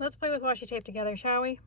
let's play with washi tape together, shall we?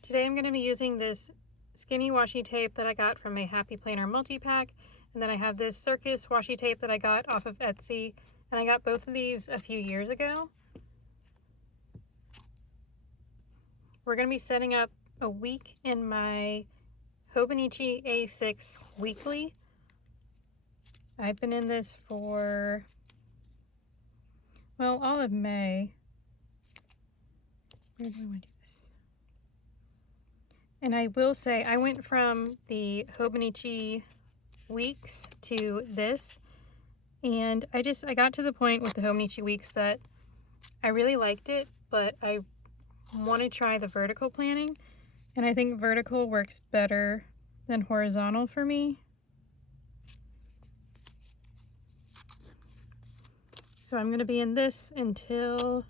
Today I'm going to be using this skinny washi tape that I got from a Happy Planner multi-pack, and then I have this Circus washi tape that I got off of Etsy, and I got both of these a few years ago. We're going to be setting up a week in my Hobonichi A6 Weekly. I've been in this for, well, all of May. Where do I want to do this? And I will say, I went from the Hobonichi Weeks to this, and I got to the point with the Hobonichi Weeks that I really liked it, but I want to try the vertical planning, and I think vertical works better than horizontal for me. So I'm going to be in this until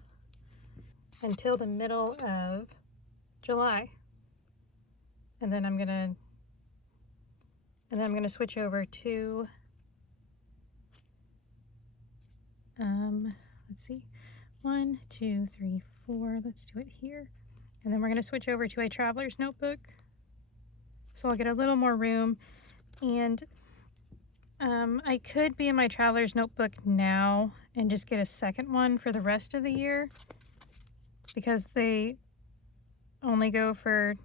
the middle of July. And then I'm going to switch over to let's see. 1, 2, 3, 4. Let's do it here. And then we're going to switch over to a traveler's notebook. So I'll get a little more room, and I could be in my traveler's notebook now and just get a second one for the rest of the year, because they only go for,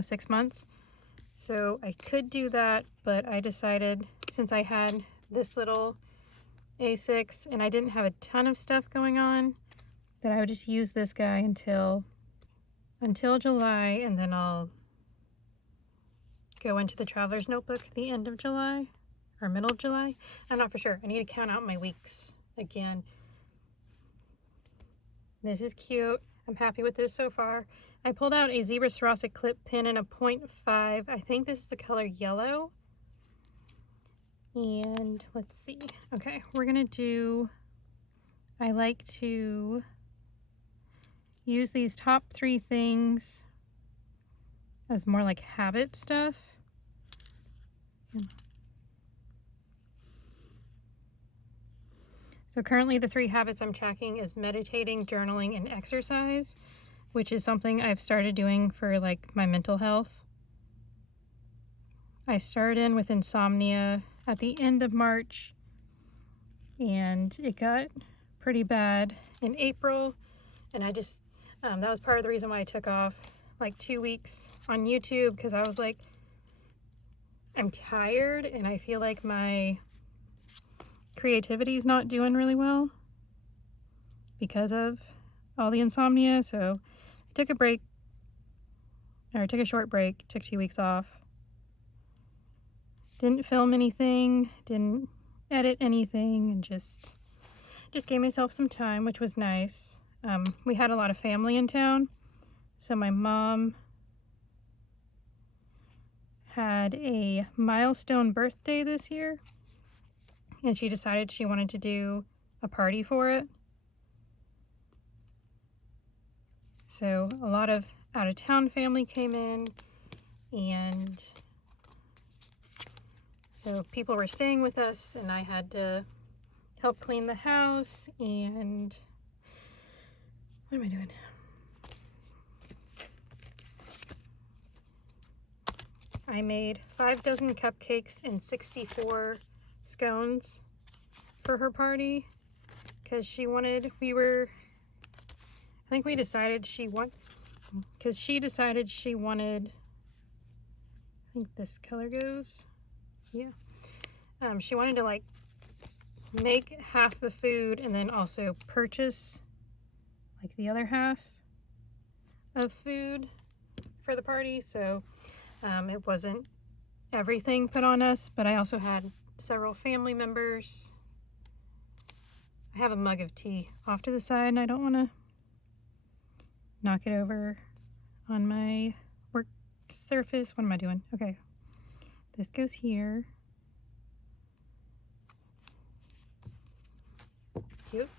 6 months. So I could do that, but I decided, since I had this little A6 and I didn't have a ton of stuff going on, that I would just use this guy until July, and then I'll go into the traveler's notebook at the end of July or middle of July. I'm not for sure. I need to count out my weeks again. This is cute. I'm happy with this so far. I pulled out a zebra Swarovski clip pin in a 0.5. I think this is the color yellow. And let's see. Okay, we're gonna do, I like to use these top 3 things as more like habit stuff. So currently the 3 habits I'm tracking is meditating, journaling, and exercise, which is something I've started doing for like my mental health. I started in with insomnia at the end of March, and it got pretty bad in April, and I just, that was part of the reason why I took off like 2 weeks on YouTube, because I was like, I'm tired and I feel like my creativity is not doing really well because of all the insomnia. So I took a break, or I took a short break, took 2 weeks off. Didn't film anything, didn't edit anything, and just gave myself some time, which was nice. We had a lot of family in town. So my mom had a milestone birthday this year, and she decided she wanted to do a party for it. So a lot of out-of-town family came in, and so people were staying with us, and I had to help clean the house. And what am I doing? I made 5 dozen cupcakes and 64 scones for her party, because she wanted, I think we decided because she decided she wanted, I think this color goes, yeah. She wanted to like make half the food and then also purchase like the other half of food for the party. So it wasn't everything put on us, but I also had several family members. I have a mug of tea off to the side, and I don't want to knock it over on my work surface. What am I doing? Okay, this goes here. Cute.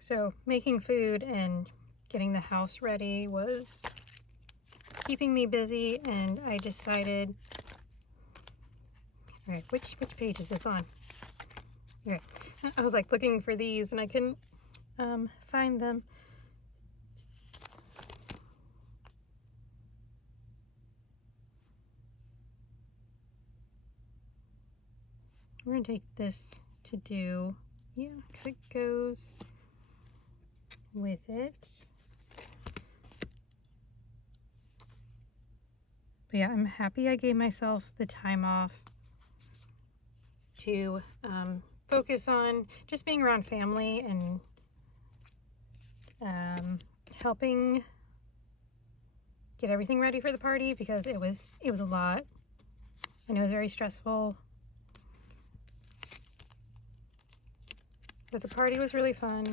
So making food and getting the house ready was keeping me busy, and I decided, okay, which page is this on? Okay, I was like looking for these and I couldn't find them. we're gonna take this to do, yeah, because it goes with it. But yeah, I'm happy I gave myself the time off to focus on just being around family and helping get everything ready for the party, because it was a lot and it was very stressful. But the party was really fun.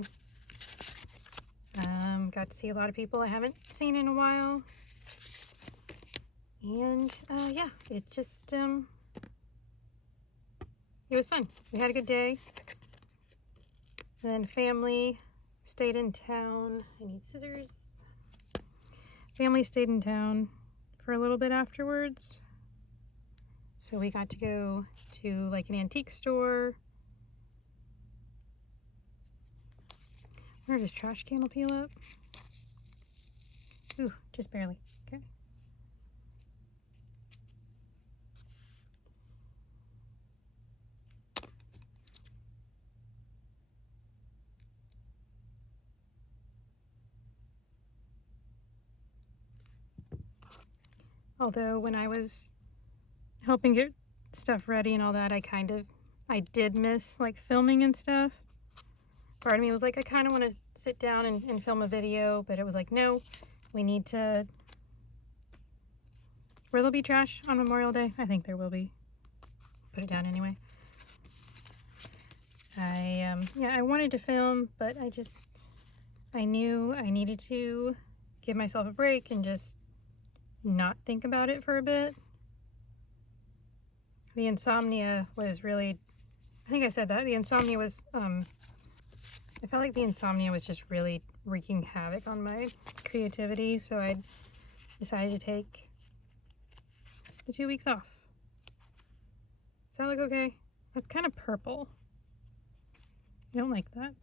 Got to see a lot of people I haven't seen in a while. And yeah, it just, it was fun. We had a good day. Then family stayed in town. I need scissors. Family stayed in town for a little bit afterwards. So we got to go to like an antique store. Where does trash can peel up? Ooh, just barely. Okay. Although when I was helping get stuff ready and all that, I did miss like filming and stuff. Part of me was like, I kind of want to sit down and film a video, but it was like, no, we need to. Will there be trash on Memorial Day? I think there will be. Put it down anyway. I wanted to film, but I knew I needed to give myself a break and just not think about it for a bit. The insomnia was really, I think I said that, the insomnia was, I felt like the insomnia was just really wreaking havoc on my creativity, so I decided to take the 2 weeks off. Does that look okay? That's kind of purple. I don't like that.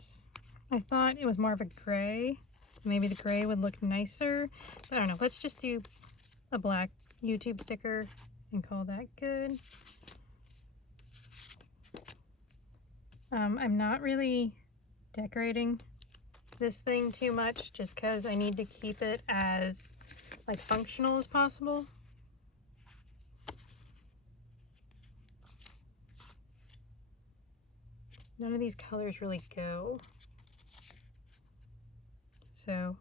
I thought it was more of a gray. Maybe the gray would look nicer. But I don't know. Let's just do a black YouTube sticker and call that good. I'm not really decorating this thing too much just because I need to keep it as like functional as possible. None of these colors really go. So,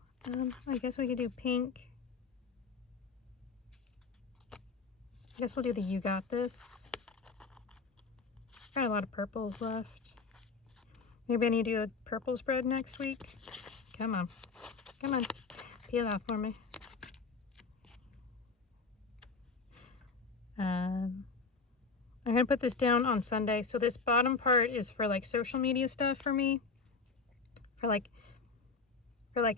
I guess we could do pink. I guess we'll do the You Got This. Got a lot of purples left. Maybe I need to do a purple spread next week. Come on. Come on. Peel off for me. I'm going to put this down on Sunday. So this bottom part is for like social media stuff for me. For like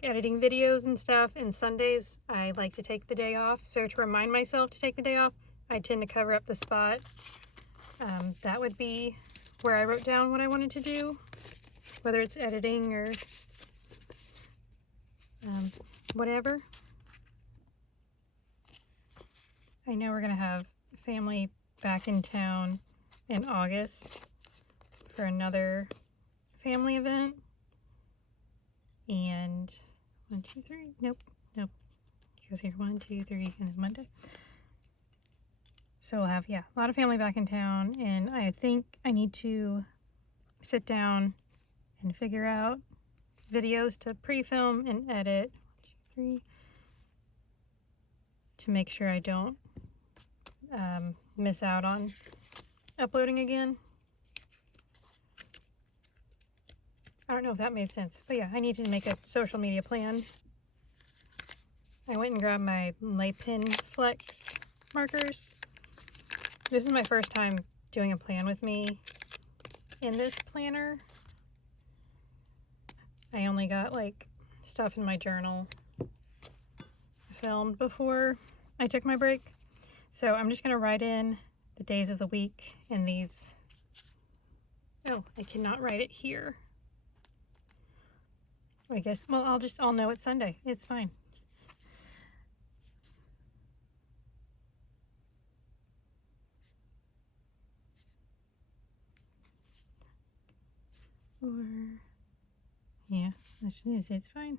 editing videos and stuff. And Sundays, I like to take the day off. So to remind myself to take the day off, I tend to cover up the spot. That would be where I wrote down what I wanted to do, whether it's editing or whatever. I know we're going to have family back in town in August for another family event. And 1, 2, 3. Nope. It goes here. 1, 2, 3, and then Monday. So we'll have, a lot of family back in town, and I think I need to sit down and figure out videos to pre-film and edit 1, 2, 3 to make sure I don't miss out on uploading again. I don't know if that made sense, but yeah, I need to make a social media plan. I went and grabbed my Pen Flex markers. This is my first time doing a plan with me in this planner. I only got like stuff in my journal filmed before I took my break. So I'm just going to write in the days of the week in these. Oh, I cannot write it here. I guess, well, I'll know it's Sunday. It's fine. Or, yeah, it's fine.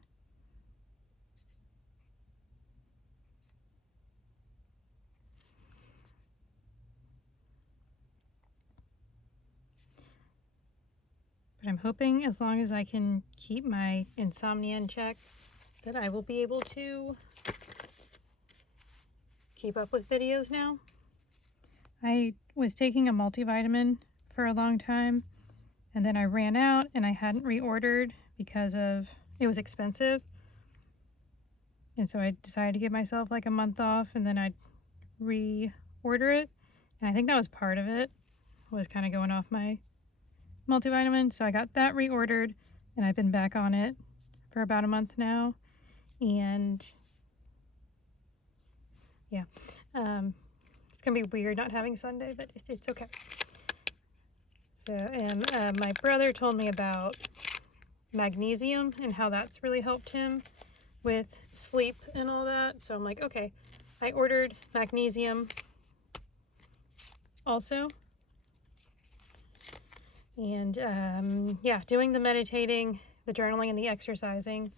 But I'm hoping as long as I can keep my insomnia in check that I will be able to keep up with videos now. I was taking a multivitamin for a long time, and then I ran out and I hadn't reordered because it was expensive. And so I decided to give myself like a month off and then I'd reorder it. And I think that was part of it, was kind of going off my multivitamin. So I got that reordered and I've been back on it for about a month now. And yeah, it's gonna be weird not having Sunday, but it's okay. So, and my brother told me about magnesium and how that's really helped him with sleep and all that. So I'm like, okay, I ordered magnesium also. And yeah, doing the meditating, the journaling, and the exercising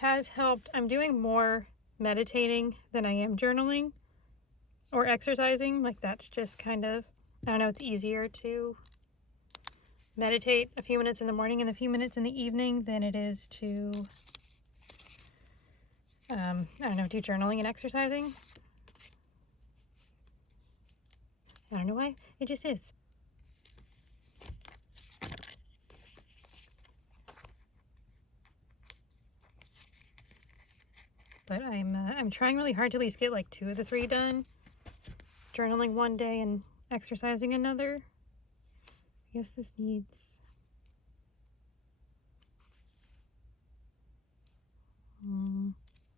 has helped. I'm doing more meditating than I am journaling or exercising. Like, that's just kind of, I don't know, it's easier to meditate a few minutes in the morning and a few minutes in the evening than it is to, I don't know, do journaling and exercising. I don't know why, it just is. But I'm trying really hard to at least get like 2 of the 3 done. Journaling one day and exercising another. I guess this needs...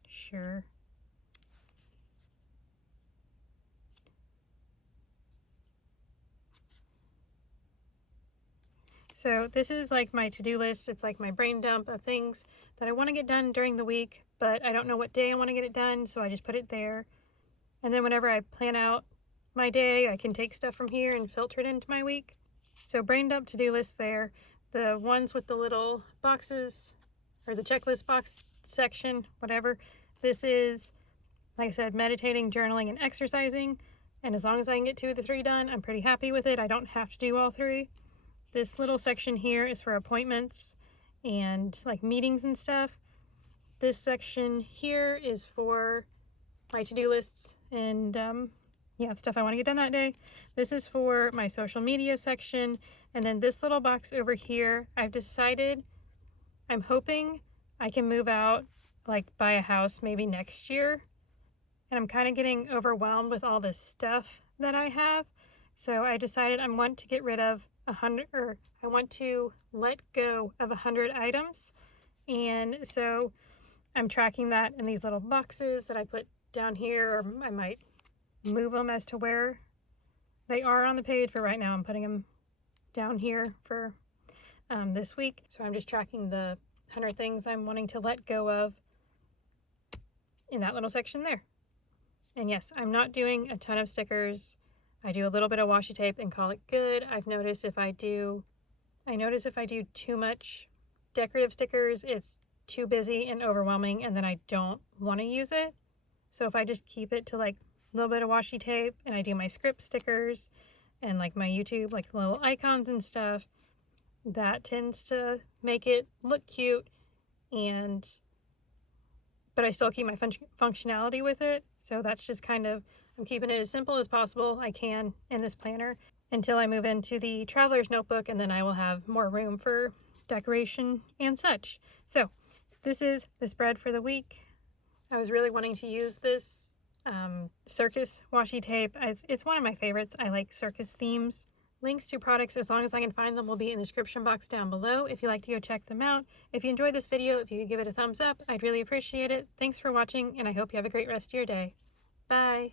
sure. So this is like my to-do list. It's like my brain dump of things that I want to get done during the week, but I don't know what day I want to get it done, so I just put it there. And then whenever I plan out my day, I can take stuff from here and filter it into my week. So brain dump to-do list there. The ones with the little boxes, or the checklist box section, whatever. This is, like I said, meditating, journaling, and exercising. And as long as I can get 2 of the 3 done, I'm pretty happy with it. I don't have to do all 3. This little section here is for appointments and like meetings and stuff. This section here is for my to-do lists and yeah, stuff I want to get done that day. This is for my social media section. And then this little box over here, I've decided, I'm hoping I can move out, like buy a house maybe next year. And I'm kind of getting overwhelmed with all this stuff that I have. So I decided I want to get rid of 100, or I want to let go of 100 items. And so I'm tracking that in these little boxes that I put down here, or I might move them as to where they are on the page, but right now I'm putting them down here for this week. So I'm just tracking the 100 things I'm wanting to let go of in that little section there. And yes, I'm not doing a ton of stickers. I do a little bit of washi tape and call it good. I've noticed if I do too much decorative stickers, it's too busy and overwhelming, and then I don't want to use it. So if I just keep it to like a little bit of washi tape, and I do my script stickers and like my YouTube, like little icons and stuff, that tends to make it look cute, but I still keep my functionality with it. So that's just kind of, I'm keeping it as simple as possible I can in this planner until I move into the traveler's notebook, and then I will have more room for decoration and such. So this is the spread for the week. I was really wanting to use this Circus washi tape. It's one of my favorites. I like Circus themes. Links to products, as long as I can find them, will be in the description box down below if you'd like to go check them out. If you enjoyed this video, if you could give it a thumbs up, I'd really appreciate it. Thanks for watching, and I hope you have a great rest of your day. Bye!